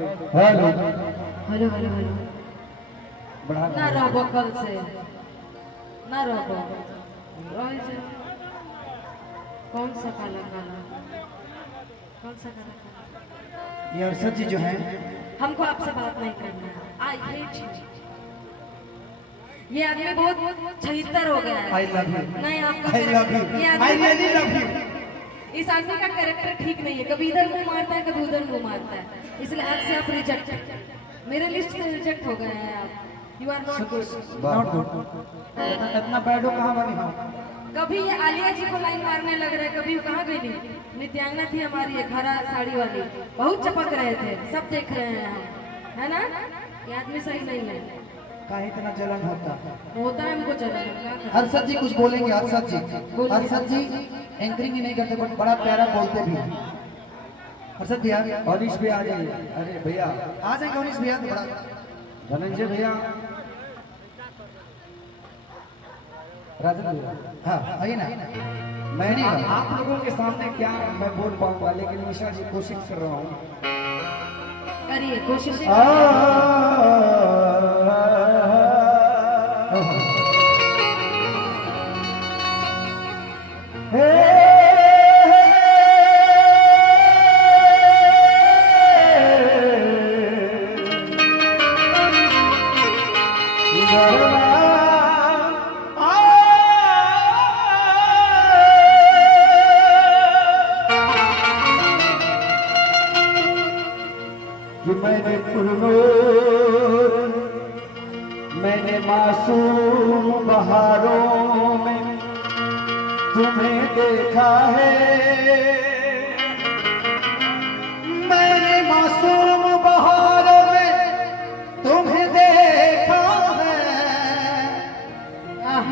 Hello hello hello hello बढ़ा ना रहो कल से ना रहो कौन सा काला काला कौन सा काला काला ये अरशद जी जो हैं हमको आपसे बात नहीं करना है। I hate you. ये आदमी बहुत छहितर हो गया है। I love you. नहीं आपका आई लव यू। ये आई रियली आदमी लव यू। इस आदमी का कैरेक्टर ठीक नहीं है। कभी इधर मुंह मारता है कभी उधर मुंह मारता है। इसलिए आज से आप रिजेक्ट मेरे लिस्ट से रिजेक्ट हो गए हैं आप। You are not good. Not good. इतना बैड हो कहाँ बनी हम? कभी ये आलिया जी को लाइन मारने लग रहे, कभी वो कहाँ गई? नित्यांगना थी हमारी एक हरा साड़ी वाली, बहुत चपक रहे थे, सब देख रहे हैं हम, है ना? ये आदमी सही नहीं है। कहाँ इतना जलन होता है हमको जलन। अरशद जी कुछ बोलेंगे? अरशद जी एंकरिंग ही नहीं करते बट बड़ा प्यारा बोलते भी हैं। अरशद भैया अनिश भी आ जाइए। अरे भैया आ जाएंगे। अनिश भैया तो बड़ा धनंजय भैया, राजन भैया, हाँ आइए ना। मैं आप लोगों के सामने क्या मैं बोल पाऊंगा, लेकिन निशा जी कोशिश कर रहा हूँ। करिए कोशिश। कि मैंने पुरनूर, मैंने मासूम बहारों में तुम्हें देखा है। मैंने मासूम बहारों में तुम्हें देखा है।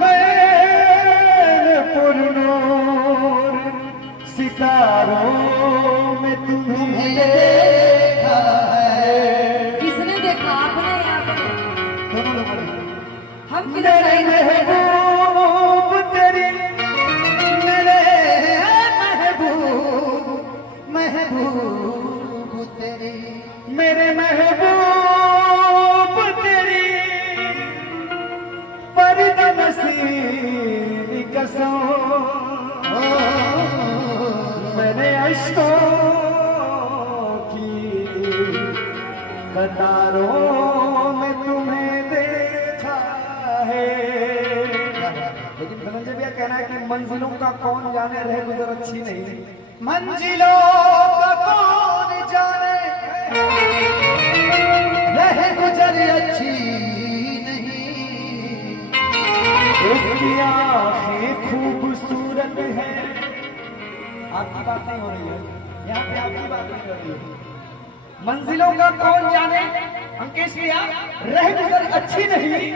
मैंने पुरनूर सितारों में तुम्हें देखा है। किसने देखा? आपने या आपने? दोनों लोगों ने। हम मेरे महबूब तेरी, मेरे महबूब तेरी, मेरे महबूब तेरी परदनसीरी कसम, मैंने अश्कों की कतारों में तुम्हें देखा है। लेकिन धनंजय भैया कहना है कि मंजिलों का कौन जाने, रह गुजर अच्छी नहीं। मंजिलों का कौन जाने, रह गुजर अच्छी नहीं। उसकी आंखें खूबसूरत है। आपकी बात नहीं हो रही है यहाँ पे, आपकी बात नहीं हो रही है। मंजिलों का कौन जाने, अंकेश भैया, रह गुजर अच्छी नहीं।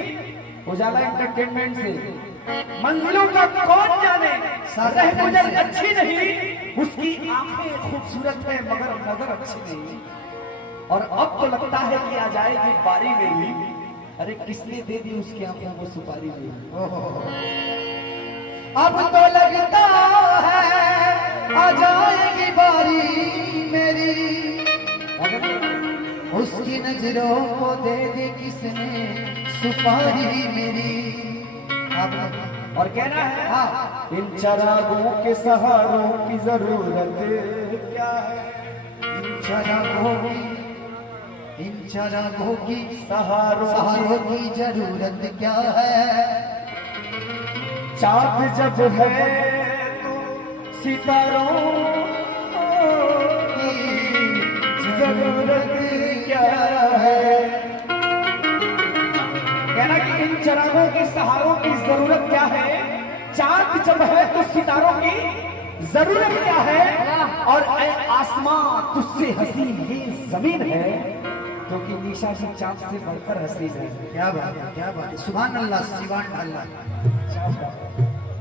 उजाला एंटरटेनमेंट से, मंजिलों का कौन जाने, रह गुजर अच्छी नहीं। उसकी आंखें खूबसूरत है मगर नजर अच्छी नहीं। और अब तो लगता है कि आ जाएगी बारी मेरी। अरे किसने दे दी उसकी आंखों को सुपारी मेरी। अब तो लगता है आ जाएगी बारी मेरी। उसकी नजरों को दे दी किसने सुपारी मेरी। और कहना है हाँ, इन चरागों के सहारों की जरूरत क्या है। इन चरागों की सहारों की जरूरत क्या है। चाँद जब है तो सितारों की जरूरत क्या है। कहना कि इन चरागों के सहारों की जरूरत क्या है। चाँद जब है तो सितारों की जरूरत क्या है। और ऐ आसमां तुझसे हसीन ये जमीन है, क्योंकि निशा जी चाँद से बढ़कर हसीन है। क्या बात है, क्या बात है। सुभान अल्लाह, सुभान अल्लाह,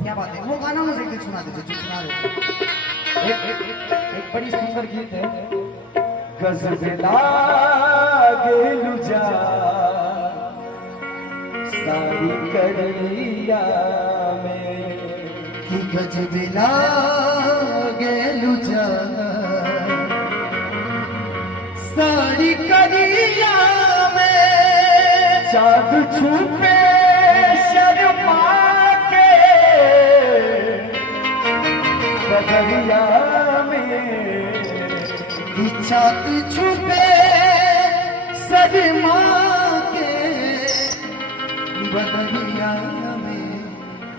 क्या बात है। वो गाना मुझे एक सुना दीजिए जो सुना रहे। एक बड़ी सुंदर गीत है। गजब लागे लुजा सारी करिया में, कि गजब लागे लुजा साड़ी करिया में चाँद छुपे शर्मा के बदरिया में, चाँद छुपे शर्मा के बदरिया में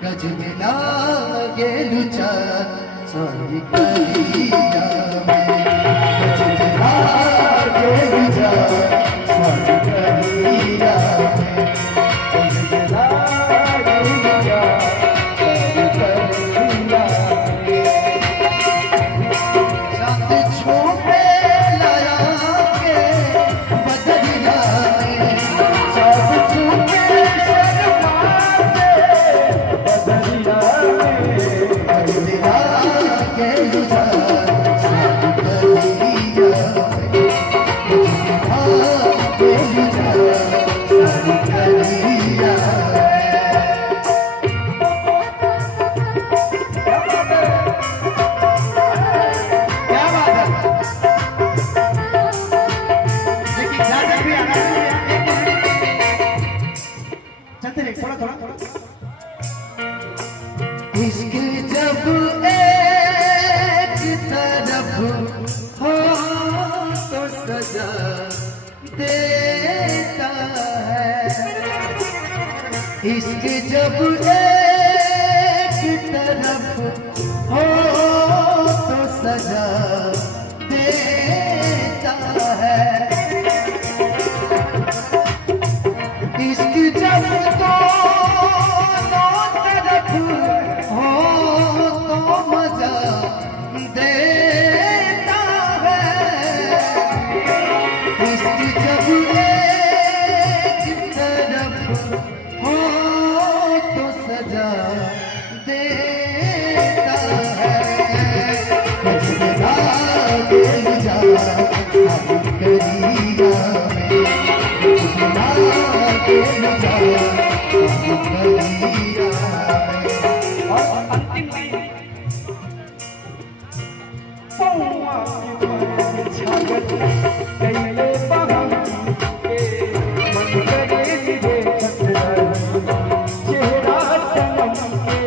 गजब लागे लुचात सारी करिया में गजब लागे लुचात सारी करिया में गजब लागे लुचात सारी करिया में। चाँद छुपे लया के बदरिया में चाँद छुपे शर्मा के बदरिया में, गजब लागे लुचात सारी करिया में गजब लागे लुचात सारी करिया में। क्या बात है? देखिए ज्यादा भी आना चलते रहिए थोड़ा थोड़ा थोड़ा। इश्क जब एक तरफ हो तो सजा देता है, इश्क जब एक तरफ हो तो सजा देता है, इश्क जब दोनों तरफ हो तो मजा देता है, इश्क जब एक तरफ हो तो सजा देता है, गजब लागे लुचात सारी करिया में गजब लागे लुचात सारी करिया में। और अंतिम में पौआ के पर छागल कैले बहम के मन करे देखत रही चेहरा सनम के।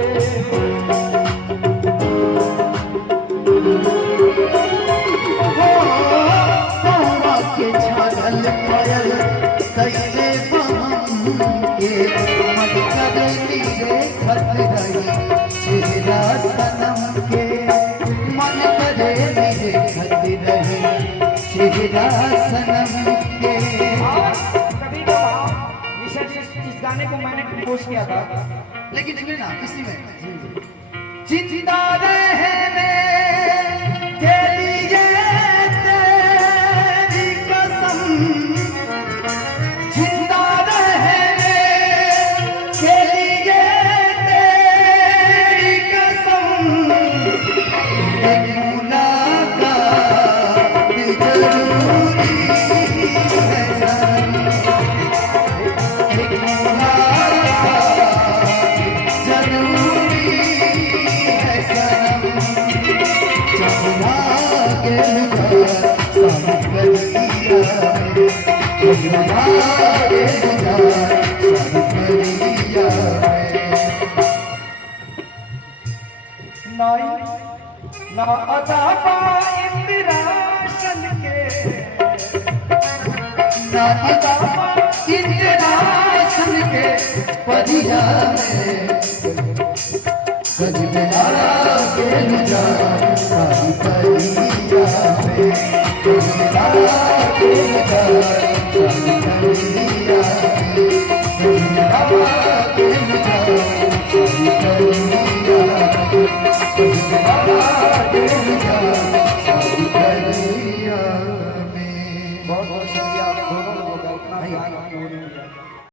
पौआ के छागल पायल कैले बहम के मन करे देखत रही चेहरा सनम के मन करे देखत रही चेहरा सनम के। और कभी कभार निशा जी इस गाने को मैंने कंपोज किया था, लेकिन सुनिए ना इसी में जिंदा रहने के लिए तेरी कसम, जिंदा रहने के लिए तेरी कसम, एक मुलाकात जरूरी है सनम, एक मुलाकात जरूरी है सनम, जब लागे लुचात सारी करिया में, जब लागे लुचात सारी करिया में। नाई ना अदा पा इंदिराशन के, ना अदा इंद्रासन के परिया में गजब लागे लुचात सारी करिया में गजब लागे लुचात